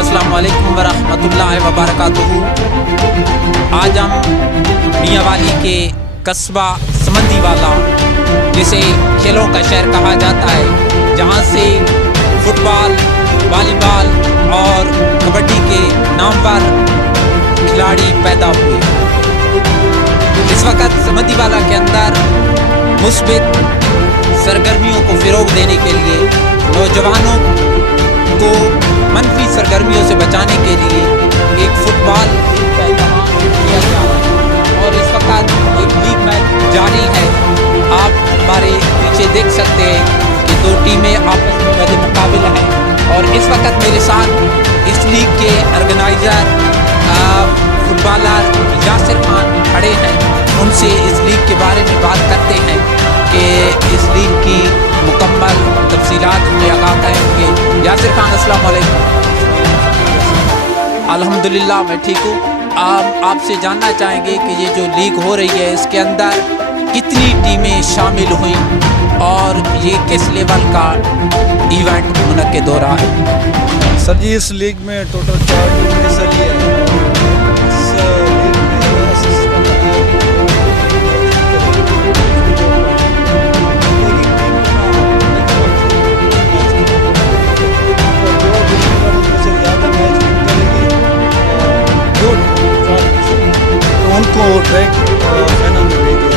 अस्सलाम वालेकुम वरहमतुल्लाहि वबरकातुहू। आज हम मियांवाली के कस्बा समंदीवाला, जिसे खेलों का शहर कहा जाता है, जहां से फुटबॉल, वॉलीबॉल और कबड्डी के नामवर खिलाड़ी पैदा हुए। इस वक्त समंदीवाला के अंदर मुस्बित सरगर्मियों को फ़रोग़ देने के लिए, नौजवानों को मनफी सरगर्मियों से बचाने के लिए एक फ़ुटबॉल लीग का इंतज़ाम किया जा रहा है और इस वक्त एक लीग मैच जारी है। आप हमारे पीछे देख सकते हैं कि दो टीमें आपस में मद्दे मुकाबिल हैं और इस वक्त मेरे साथ इस लीग के ऑर्गेनाइज़र फुटबॉलर यासिर खान खड़े हैं। उनसे इस लीग के बारे में बात करते हैं कि इस लीग की मुकम्मल तफसीलात हमें आगाह करेंगे। यासिर खान, अस्सलाम वालेकुम। अल्हम्दुलिल्लाह, मैं ठीक हूँ। आपसे जानना चाहेंगे कि ये जो लीग हो रही है, इसके अंदर कितनी टीमें शामिल हुई और ये किस लेवल का इवेंट मुनक्किद हो रहा है? सर जी, इस लीग में टोटल 4 टीमें हिस्सा लिया है। उनको ट्रैक फाइनल में भेजे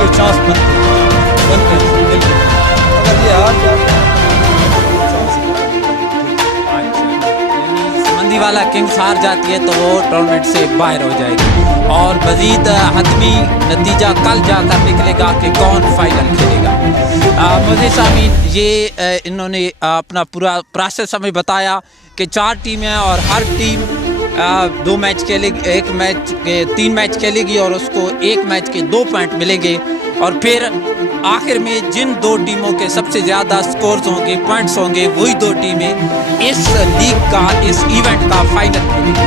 और चांस बनते हैं। अगर ये हार जाते समंदीवाला किंग्स हार जाती है तो वो टूर्नामेंट से बाहर हो जाएगी और मज़ीद हतमी नतीजा कल जाकर निकलेगा कि कौन फाइनल खेलेगा। मुझे सामीन, ये इन्होंने अपना पूरा प्रोसेस हमें बताया कि 4 टीमें और हर टीम 2 मैच खेलेगी, 1 मैच के 3 मैच खेलेगी और उसको 1 मैच के 2 पॉइंट मिलेंगे और फिर आखिर में जिन 2 टीमों के सबसे ज़्यादा स्कोर्स होंगे, पॉइंट्स होंगे, वही 2 टीमें इस लीग का, इस इवेंट का फाइनल खेलेंगी।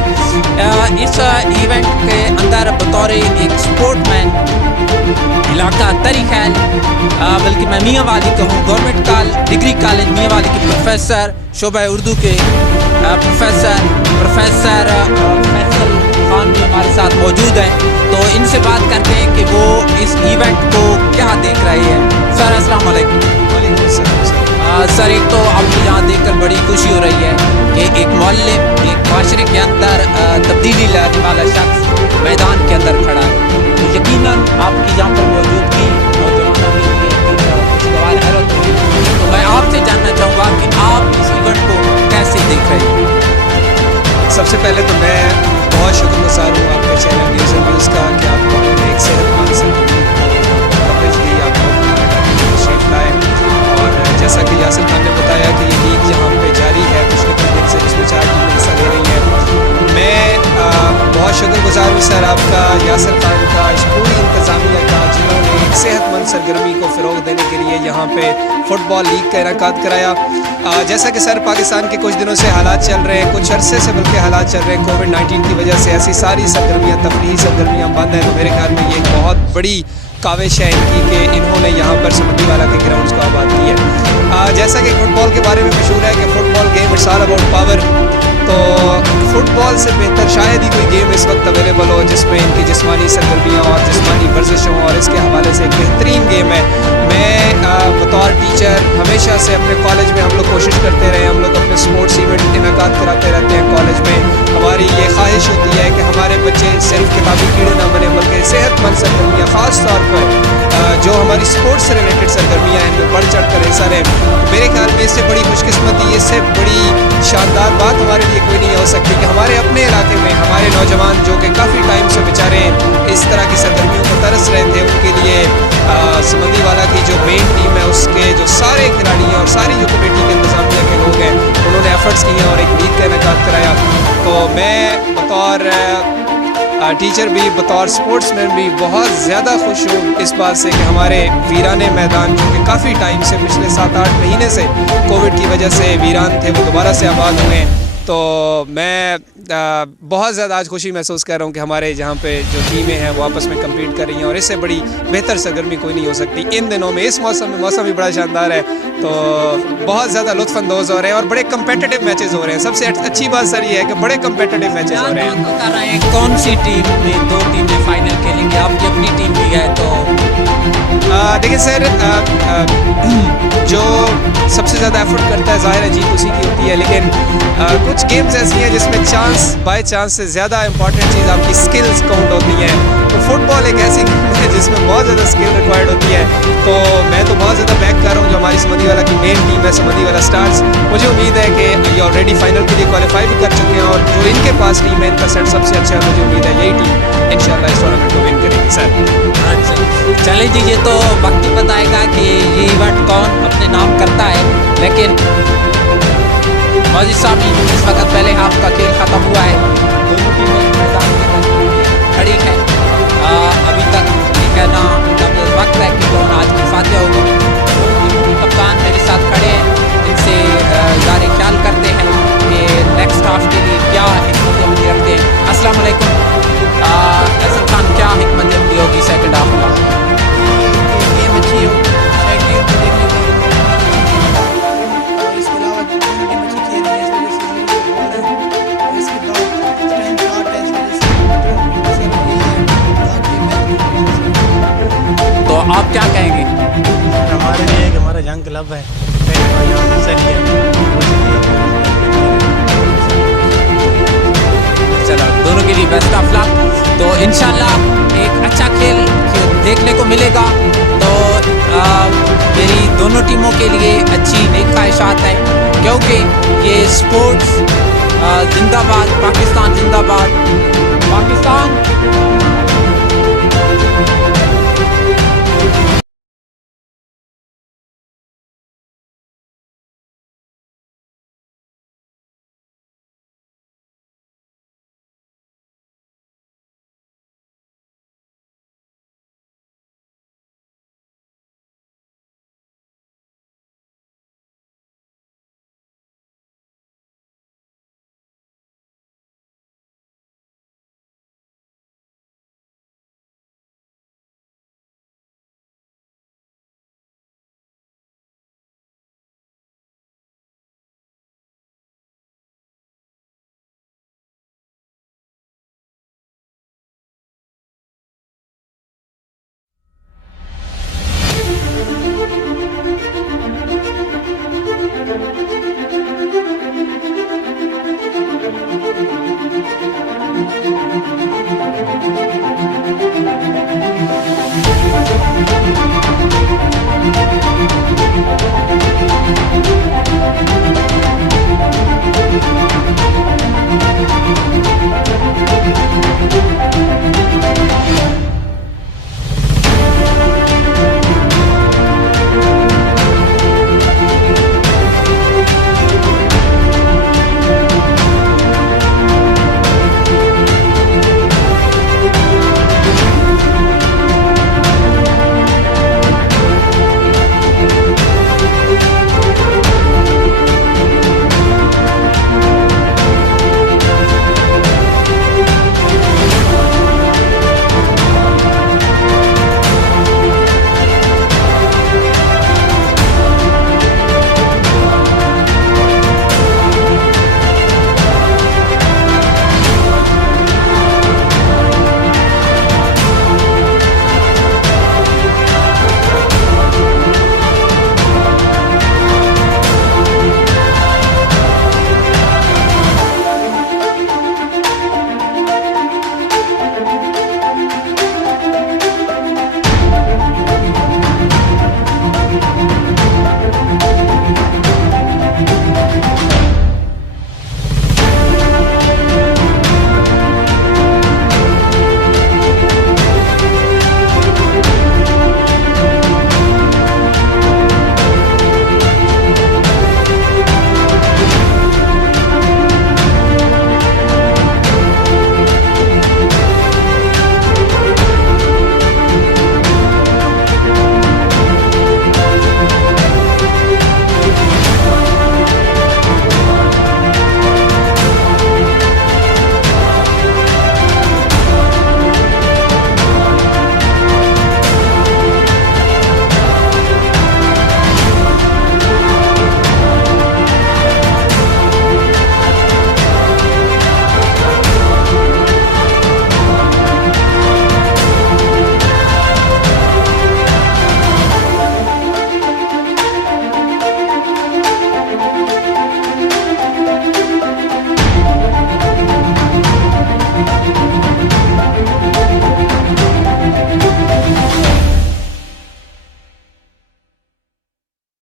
इस इवेंट के अंदर बतौर एक स्पोर्टमैन इलाका तरी खैल, बल्कि मैं मियांवाली का हूँ, गवर्नमेंट डिग्री कॉलेज मियांवाली के प्रोफेसर, शोबा उर्दू के प्रोफेसर फैसल खान भी हमारे साथ मौजूद हैं। तो इनसे बात करते हैं कि वो इस इवेंट को क्या देख रहे हैं। सर, अस्सलाम वालेकुम। सर, एक तो आपको यहाँ देखकर बड़ी खुशी हो रही है कि एक मोहल्ले, एक माशरे के अंदर तब्दीली लाने वाला शख्स मैदान के अंदर खड़ा है, तो यकीनन आपकी यहाँ पर मौजूदगी नौजवानों के लिए खुशगवार हैरत होगी। तो मैं आपसे जानना चाहूँगा कि आप इस इवेंट को कैसे देख रहे हैं? सबसे पहले तो मैं बहुत शुक्रगुजार हूँ आपके चैनल न्यूज़ का कि आप लोगों ने एक सेहतमंद कवरेज दी, आप तशरीफ लाए। और जैसा कि यासिर खान ने बताया कि ये लीग यहाँ पे जारी है पिछले कुछ दिन से, जिसमें 4 टीमें हिस्सा ले रही हैं। मैं बहुत शुक्रगुजार हूँ सर आपका, यासिर खान का, इस पूरी इंतज़ामिया का, जिन्होंने एक सेहतमंद सरगर्मी को फ़रोग़ देने के लिए यहाँ पे फ़ुटबॉल लीग का इनेकाद कराया। जैसा कि सर पाकिस्तान के कुछ दिनों से हालात चल रहे हैं, कुछ अरसे से बल्कि हालात चल रहे हैं कोविड-19 की वजह से, ऐसी सारी सरगर्मियाँ, तफरीही सरगर्मियाँ बंद हैं। तो मेरे ख्याल में ये एक बहुत बड़ी काविश है इनकी कि इन्होंने यहाँ पर समंदीवाला के ग्राउंड्स को आबाद किया है। जैसा कि फ़ुटबॉल के बारे में मशहूर है कि football game it's all about power, तो फ़ुटबॉल से बेहतर शायद ही कोई गेम इस वक्त अवेलेबल हो जिसमें इनकी जिस्मानी सरगर्मियाँ और जिस्मानी वर्जिश हों, और इसके हवाले से एक बेहतरीन गेम है। मैं बतौर टीचर हमेशा से अपने कॉलेज में हम लोग कोशिश करते रहे, हम लोग अपने स्पोर्ट्स इवेंट इनेकाद कराते रहते हैं कॉलेज में। हमारी ये ख्वाहिश होती है कि हमारे बच्चे सिर्फ किताबी कीड़े ना बने, बल्कि सेहतमंद सरगर्मियाँ, ख़ास तौर पर जो हमारी स्पोर्ट्स से रिलेटेड सरगर्मियाँ हैं, इनमें बढ़ चढ़ कर हिस्सा लें। मेरे ख्याल में इससे बड़ी खुशकिस्मती, इससे बड़ी शानदार बात हमारे लिए कोई नहीं हो सकती कि हमारे अपने इलाके में हमारे नौजवान जो कि काफ़ी टाइम से बेचारे इस तरह की सरगर्मियों को तरस रहे थे, उनके लिए समंदीवाला की जो मेन टीम है उसके जो सारे खिलाड़ी हैं और सारी जो कमेटी के इंतजामिया के लोग हैं उन्होंने एफर्ट्स किए और एक मीट का इनेकाद कराया। तो मैं बतौर टीचर भी, बतौर स्पोर्ट्समैन भी बहुत ज़्यादा खुश हूँ इस बात से कि हमारे वीराने मैदान जो कि काफ़ी टाइम से, पिछले 7-8 महीने से कोविड की वजह से वीरान थे, वो दोबारा से आबाद हुए। तो मैं बहुत ज़्यादा आज खुशी महसूस कर रहा हूँ कि हमारे जहाँ पे जो टीमें हैं वो आपस में कम्पीट कर रही हैं और इससे बड़ी बेहतर सरगर्मी कोई नहीं हो सकती इन दिनों में। इस मौसम में, मौसम भी बड़ा शानदार है, तो बहुत ज़्यादा लुत्फ़अंदोज़ हो रहे हैं और बड़े कम्पेटिटिव मैचेस हो रहे हैं। सबसे अच्छी बात सर ये है कि बड़े कम्पेटिटिव मैचेस हो रहे हैं। कौन सी टीम में, 2 टीमें फाइनल खेलेंगे? आपकी अपनी टीम भी है तो देखिए सर, जो सबसे ज़्यादा एफर्ट करता है ज़ाहिर है जीत उसी की होती है, लेकिन कुछ गेम्स ऐसी हैं जिसमें चांस, बाय चांस से ज़्यादा इंपॉर्टेंट चीज़ आपकी स्किल्स काउंट होती हैं। तो फुटबॉल एक ऐसी गेम है जिसमें बहुत ज़्यादा स्किल रिक्वायर्ड होती है। तो मैं तो बहुत ज़्यादा बैक कर रहा हूँ जो हमारी समंदीवाला की मेन टीम है, समंदीवाला स्टार्स। मुझे उम्मीद है कि ये ऑलरेडी फाइनल के लिए क्वालिफाई भी कर चुके हैं और जो इनके पास टीम है इनका सेट सबसे अच्छा है। मुझे उम्मीद है यही टीम इंशाल्लाह इस टूर्नामेंट को विन करेगी सर। अच्छा, चले जी, ये तो वक्त ही बताएगा कि ये इवेंट कौन अपने नाम करता है, लेकिन मौजूद साहब इस वक्त पहले आपका खेल ख़त्म हुआ है, दोनों टीमें मैदान के अंदर खड़ी हैं। अभी तक ये कहना वक्त है कि कौन आज की फातिहा होगी। दोनों टीमों के कप्तान मेरे साथ खड़े हैं, इनसे जारी ख्याल करते हैं कि नेक्स्ट हाफ के लिए क्या हिकमत अमली रखते हैं। अस्सलाम वालेकुम असद खान, क्या हिकमत अमली होगी सेकंड हाफ का? गेम अच्छी हो, देखने को और इसके अलावा दोनों टीम अच्छी खेल रही है, इस वजह से मुझे गोल है। और इसके बाद टाइम शॉट है, इस वजह से यही है ताकि मैं। तो आप क्या कहेंगे? हमारे लिए कि हमारा जंग क्लब है, पहले बार यहाँ हिस्सा लिया, चलो दोनों के लिए बेस्ट ऑफ लक। तो इंशाल्लाह एक अच्छा खेल देखने को मिलेगा। तो मेरी दोनों टीमों के लिए अच्छी नेक ख्वाहिशात हैं, क्योंकि ये स्पोर्ट्स जिंदाबाद, पाकिस्तान जिंदाबाद, पाकिस्तान